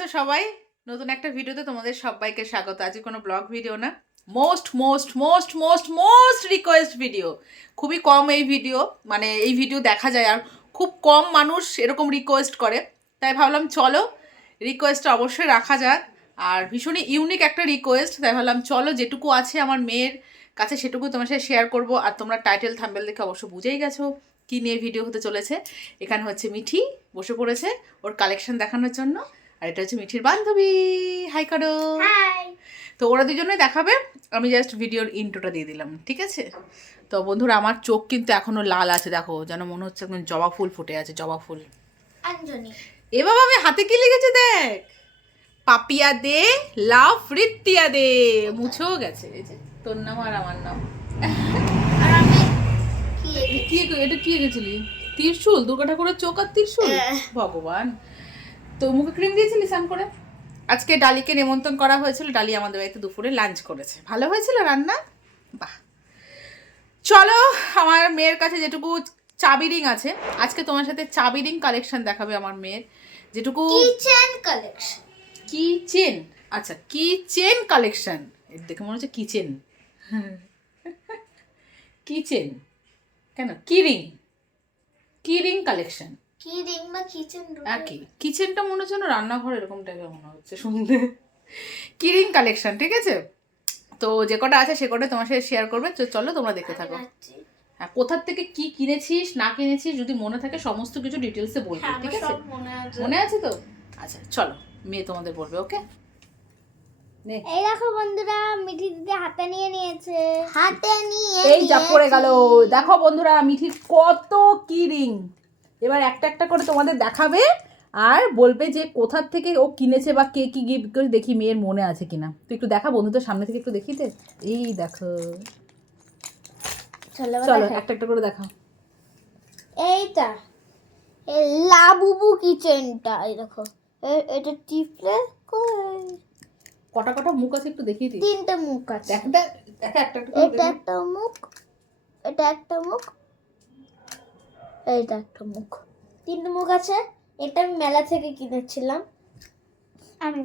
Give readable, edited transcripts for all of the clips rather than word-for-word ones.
আছো সবাই? নতুন একটা ভিডিওতে তোমাদের সবাইকে স্বাগত। আজকে কোনো ব্লগ ভিডিও না, most most most most most request video. খুবই কম এই ভিডিও, মানে এই ভিডিও দেখা যায় আর খুব কম মানুষ এরকম রিকোয়েস্ট করে, তাই ভাবলাম চলো রিকোয়েস্টটা অবশ্যই রাখা যাক। আর ভীষণই ইউনিক একটা রিকোয়েস্ট, তাই ভাবলাম চলো যেটুকু আছে আমার মেয়ের কাছে সেটুকু তোমার সাথে শেয়ার করবো। আর তোমরা টাইটেল থাম্বনেল দেখে অবশ্য বুঝেই গেছো কি নিয়ে ভিডিও হতে চলেছে। এখানে হচ্ছে মিঠি বসে পড়েছে ওর কালেকশন দেখানোর জন্য, আর এটা হচ্ছে মিঠির বান্ধবী। হাই করো। হাই। তো ওরা দুজনে দেখাবে, আমি জাস্ট ভিডিওর ইন্ট্রোটা দিয়ে দিলাম, ঠিক আছে? তো বন্ধুরা আমার চোখ কিন্তু এখনো লাল আছে, দেখো যেন মনে হচ্ছে একদম জবা ফুল ফুটে আছে, জবা ফুল। অঞ্জনি এ বাবা আমি হাতে কি লেগেছে দেখ, পাপিয়া দে লাভ রিত্তিয়া দে, মুছেও গেছে। এই যে তোর নাম আর আমার নাম। আর আমি কি এটা কি এঁকেছিলি? ত্রিশূল, দুর্গা ঠাকুরের চোখ আর ত্রিশূল। ভগবান। তো মুখে ক্রিম দিয়েছিলি স্নান করে? আজকে ডালিকে নিমন্ত্রণ করা হয়েছিল, ডালি আমাদের বাড়িতে দুপুরে লাঞ্চ করেছে। ভালো হয়েছিল রান্না, বাহ। চলো আমার মেয়ের কাছে যেটুকু চাবি রিং আছে, আজকে তোমার সাথে চাবি রিং কালেকশন দেখাবে আমার মেয়ের। যেটুকু কিচেন কালেকশন, কিচেন, আচ্ছা কিচেন কালেকশন, দেখে মনে হচ্ছে কিচেন। কিচেন কেন, কিরিং, কিরিং কালেকশন। কি রিং বা কিচেন একই, কিচেনটা মনে হচ্ছে না রান্নাঘর, এরকম টাইপের মনে হচ্ছে শুনতে। কিরিং কালেকশন, ঠিক আছে? তো যে কটা আছে সে কটা তোমার সাথে শেয়ার করবে, তো চলো তোমরা দেখতে থাকো। হ্যাঁ, কোথার থেকে কি কিনেছিস না কিনেছিস যদি মনে থাকে সমস্ত কিছু ডিটেলসে বলবে, ঠিক আছে? মনে আছে তো? আচ্ছা চলো, মেয়ে তোমাদের বলবে, ওকে? এই দেখো বন্ধুরা, মিঠি দিদি হাতে নিয়ে নিয়েছে, হাতে নিয়ে এই যা পড়ে গেল। দেখো বন্ধুরা মিঠির কত কি রিং, এবার একটা একটা করে তোমাদের দেখাবে আর বলবে যে কোথার থেকে ও কিনেছে বা কে কি গিফট করে, দেখি মেয়ের মনে আছে কিনা। তো একটু দেখা বন্ধুদের সামনে থেকে একটু দেখিতে। এই দেখো, চলো একটা একটা করে দেখাও। এইটা এই লাবুবু কিচেনটা, এই দেখো এটা টিপলে কটা কটা মুখ আছে একটু দেখিয়ে দিই। তিনটে মুখ আছে, দেখা দেখা একটা একটা করে এটা একটা মুখ, এটা একটা মুখ, এইটা একটা মুখ, তিনটে মুখ আছে। এটা আমি মেলা থেকে কিনেছিলাম। আমি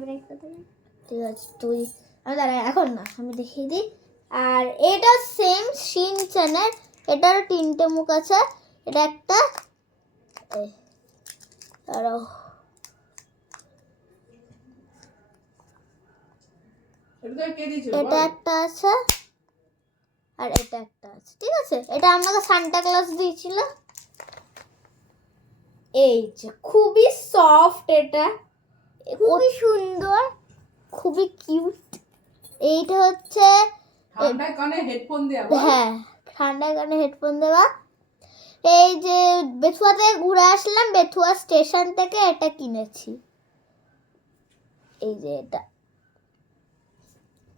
ঠিক আছে তুই, আমি দাঁড়া এখন না, আমি দেখিয়ে দিই। আর এটা সেম শিনচ্যানের, এটারও তিনটে মুখ আছে। এটা একটা, দাঁড়াও, এটা একটা আছে আর এটা একটা আছে, ঠিক আছে? এটা আমাকে সান্টা ক্লজ দিয়েছিল। এই যে খুবই সফট, এটা খুবই সুন্দর, খুবই কিউট। এইটা হচ্ছে ঠান্ডায় কানে হেডফোন দেওয়া, হ্যাঁ ঠান্ডার কারণে হেডফোন দেওয়া। এই যে বেথুয়া থেকে ঘুরে আসলাম, বেথুয়া স্টেশন থেকে এটা কিনেছি, এই যে এটা।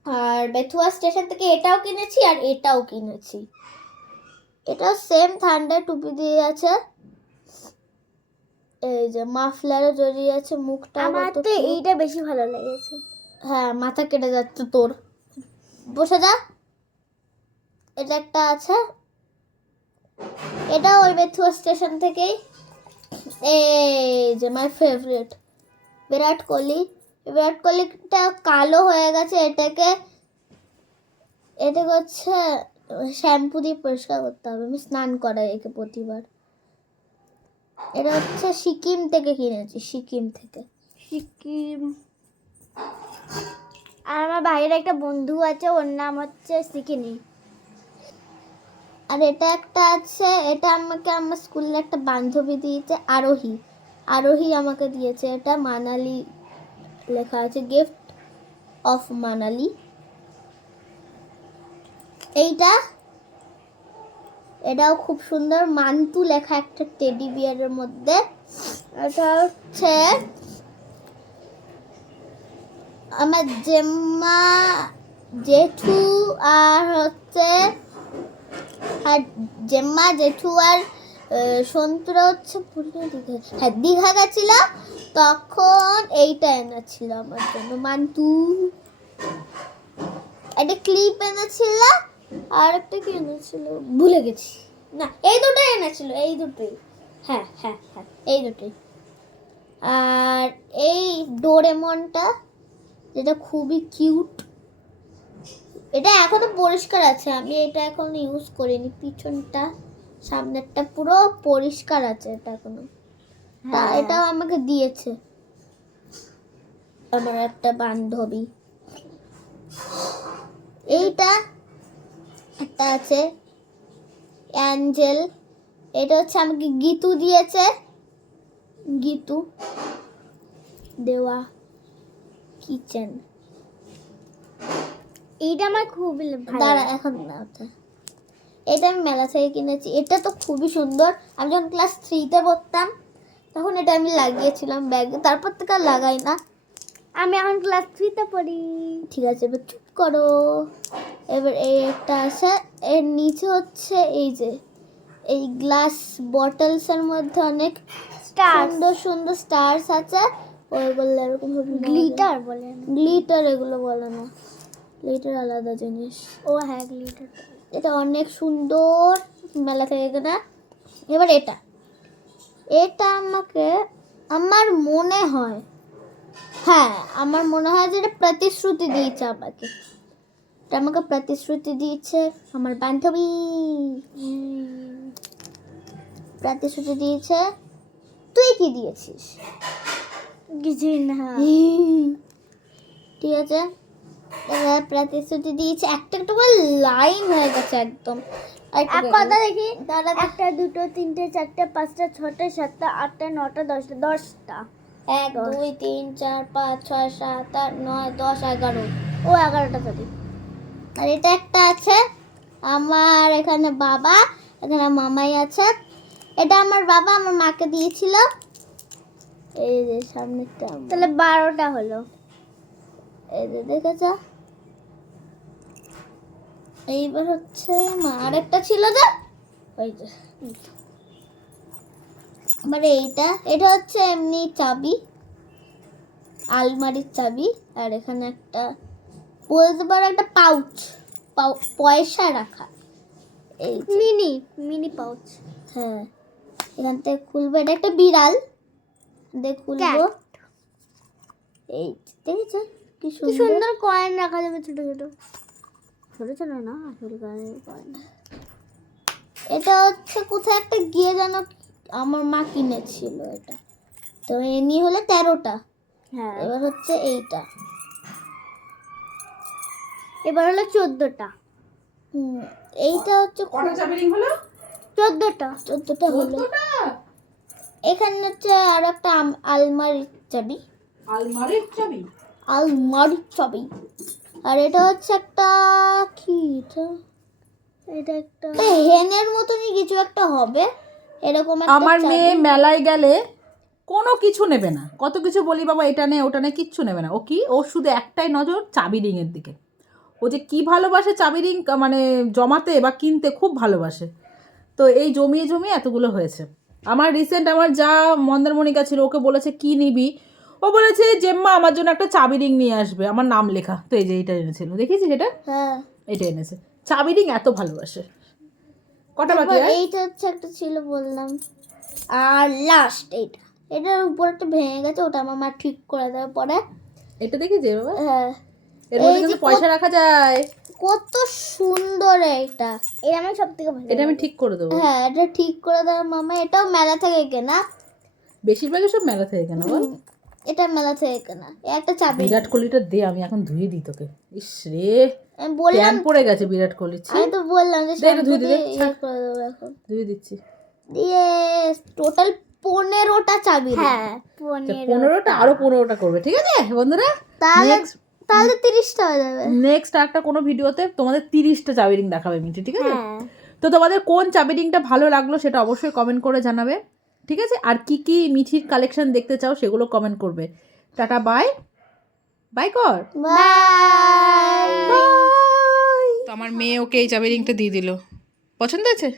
আর বেথুয়া স্টেশন থেকে এটাও কিনেছি আর এটাও কিনেছি। এটা সেম ঠান্ডার টুপি দিয়ে আছে, এই যে মাফলারে জড়িয়ে আছে, মুখটা আমার তো এইটা বেশি ভালো লেগেছে। হ্যাঁ মাথা কেটে যাচ্ছে তোর, বসে যা। এটা একটা আছে, এটা ওই বেথুয়া স্টেশন থেকেই। এই যে মাই ফেভারিট বিরাট কোহলি, বিরাট কোহলিটা কালো হয়ে গেছে, এটাকে হচ্ছে শ্যাম্পু দিয়ে পরিষ্কার করতে হবে, আমি স্নান করাই একে প্রতিবার। এটা হচ্ছে সিকিম থেকে কিনেছি, সিকিম থেকে, সিকিম। আর আমার বাইরে একটা বন্ধু আছে, ওর নাম হচ্ছে সিকিনি। আর এটা একটা আছে, এটা আমাকে আমার স্কুলের একটা বান্ধবী দিয়েছে, আরোহী, আরোহী আমাকে দিয়েছে। এটা মানালি লেখা আছে, গিফট অফ মানালি। এইটা, এটাও খুব সুন্দর, মান্তু লেখা একটা টেডি বিয়ারের মধ্যে। এটা হচ্ছে আমার জেম্মা, জেঠু আর হচ্ছে, আর জেম্মা জেঠু আর সন্তুরা হচ্ছে হ্যাঁ দীঘা গেছিল, তখন এইটা এনেছিল আমার জন্য মান্তু। একটা ক্লিপ এনেছিল আর একটা কি এনেছিল ভুলে গেছি, না এই দুটোই এনেছিল, এই দুটোই, হ্যাঁ হ্যাঁ হ্যাঁ এই দুটোই। আর এই ডোরেমনটা, যেটা খুবই কিউট, এটা এখনো পরিষ্কার আছে, আমি এটা এখন ইউজ করিনি। পিছনটা সামনেরটা পুরো পরিষ্কার আছে, এটা এখনো। তা এটাও আমাকে দিয়েছে আমার একটা বান্ধবী। এইটা একটা আছে অ্যাঞ্জেল, এটা হচ্ছে আমাকে গীতু দিয়েছে, গীতু দেওয়া কিচেন। এইটা আমার খুবই দাঁড়া, এখন না ওটা, এটা আমি মেলা থেকে কিনেছি। এটা তো খুবই সুন্দর, আমি যখন ক্লাস 3-তে পড়তাম তখন এটা আমি লাগিয়েছিলাম ব্যাগে, তারপর থেকে আর লাগাই না। আমি এখন ক্লাস 3-তে পড়ি। ঠিক আছে, এবার চুপ করো। এবার এই একটা আছে, এর নিচে হচ্ছে এই যে এই গ্লাস বটলসের মধ্যে অনেক সুন্দর সুন্দর স্টার্স আছে। ওইগুলো এরকম গ্লিটার বলে, গ্লিটার এগুলো বলে না, গ্লিটার আলাদা জিনিস। ও হ্যাঁ, গ্লিটার। এটা অনেক সুন্দর, মেলা থেকে কেনা। এবার এটা আমাকে, আমার মনে হয়, হ্যাঁ আমার মনে হয় যে এটা প্রতিশ্রুতি দিয়েছে আমাকে, এটা আমাকে প্রতিশ্রুতি দিয়েছে আমার বান্ধবী, প্রতিশ্রুতি দিয়েছে। তুই কি দিয়েছিস? কিছুই না। ঠিক আছে, এবার প্রতিশ্রুতি দিয়েছে, একটা একটা করে লাইন হয়ে গেছে একদম। এক কথা দেখি, দাঁড়া, 1 2 3 4 5 6 7 8 9 10 10টা, 1 2 3 4 5 6 7 8 9 10 11, ও 11টা সরি। আর এটা একটা আছে আমার, এখানে বাবা, এখানে মামাই আছে। এটা আমার বাবা আমার মাকে দিয়েছিল, এই যে সামনেটা, তাহলে 12টা হলো। এই যে দেখেছ, এইবার হচ্ছে আর একটা ছিল যে ওই যে, আবার এটা হচ্ছে এমনি চাবি, আলমারির চাবি। আর এখানে একটা বলতে পারো একটা পাউচ, পয়সা রাখা, এই মিনি পাউচ। হ্যাঁ, এখান থেকে খুলবো, এটা একটা বিড়াল, দেখ খুলবো। এই দেখেছো কি সুন্দর কয়েন রাখা যাবে, ছোট ছোট, ছোট ছোট না আসলে কয়েন। এটা হচ্ছে কোথায় একটা গিয়ে যেন আমার মা কিনেছিল এটা, তো এমনি হলে 13টা। হ্যাঁ, এবার হচ্ছে এইটা, এবার হলো 14টা। এইটা হচ্ছে কটা চাবি রিং হলো? 14টা হলো। এখানে হচ্ছে আর একটা আলমারির চাবি, আলমারির চাবি, আলমারির চাবি। আর এটা হচ্ছে একটা কি, এটা একটা হেনের মতনই কিছু একটা হবে এরকম একটা। আমার মেয়ে মেলায় গেলে কোনো কিছু নেবে না, কত কিছু বলি বাবা এটা নে ওটা নে, কিচ্ছু নেবে না। ও শুধু একটাই নজর চাবি রিংয়ের দিকে। ও যে কি ভালোবাসে চাবি রিং, মানে জমাতে বা কিনতে খুব ভালোবাসে। তো এই জমিয়ে জমিয়ে এতগুলো হয়েছে। আমার রিসেন্ট আমার যা মন্দারমণিকা ছিল, ওকে বলেছে কি নিবি, ও বলেছে জেম্মা আমার জন্য একটা চাবি রিং নিয়ে আসবে, আমার নাম লেখা। তো এই যে এইটা এনেছিল, দেখিয়েছিস এটা? হ্যাঁ, এটা এনেছে, চাবি রিং এত ভালোবাসে। কটা বাকি? এইটা হচ্ছে একটা ছিল বললাম, আর লাস্ট এটার উপর একটা ভেঙে গেছে, ওটা আমার মা ঠিক করে দেওয়ার পরে। এটা দেখেছি বাবা? হ্যাঁ, এর মধ্যে কিন্তু পয়সা রাখা যায়, কত সুন্দর এটা আমার সব থেকে ভালো। এটা আমি ঠিক করে দেবো। হ্যাঁ, এটা ঠিক করে দেওয়ার মামা, এটাও মেলা থেকে কেনা, বেশিরভাগই সব মেলা থেকে কেনা বল। এটা মেলা থেকে কেনা। একটা চাবি, বিরাট কোহলিটা দে, আমি এখন ধুয়ে দিই তোকে। ইস রে, আমি বললাম পড়ে গেছে বিরাট কোহলি। আমি তো বললাম যে ধুয়ে দিতে করে দেবো, এখন ধুয়ে দিচ্ছি। দিয়ে টোটাল 15টা চাবি। হ্যাঁ, 15টা, আরো 15টা করবে, ঠিক আছে বন্ধুরা? তাহলে 30টা হয়ে যাবে। নেক্সট একটা কোনো ভিডিওতে তোমাদের 30টা চাবি রিং দেখাবে মিঠি, ঠিক আছে? তো তোমাদের কোন চাবি রিংটা ভালো লাগলো সেটা অবশ্যই কমেন্ট করে জানাবে, ঠিক আছে? আর কি কি মিঠির কালেকশন দেখতে চাও সেগুলো কমেন্ট করবে। টাটা, বাই বাই কর, বাই। তো আমার মেয়ে ওকে এই চাবি রিংটা দিয়ে দিল, পছন্দ হয়েছে?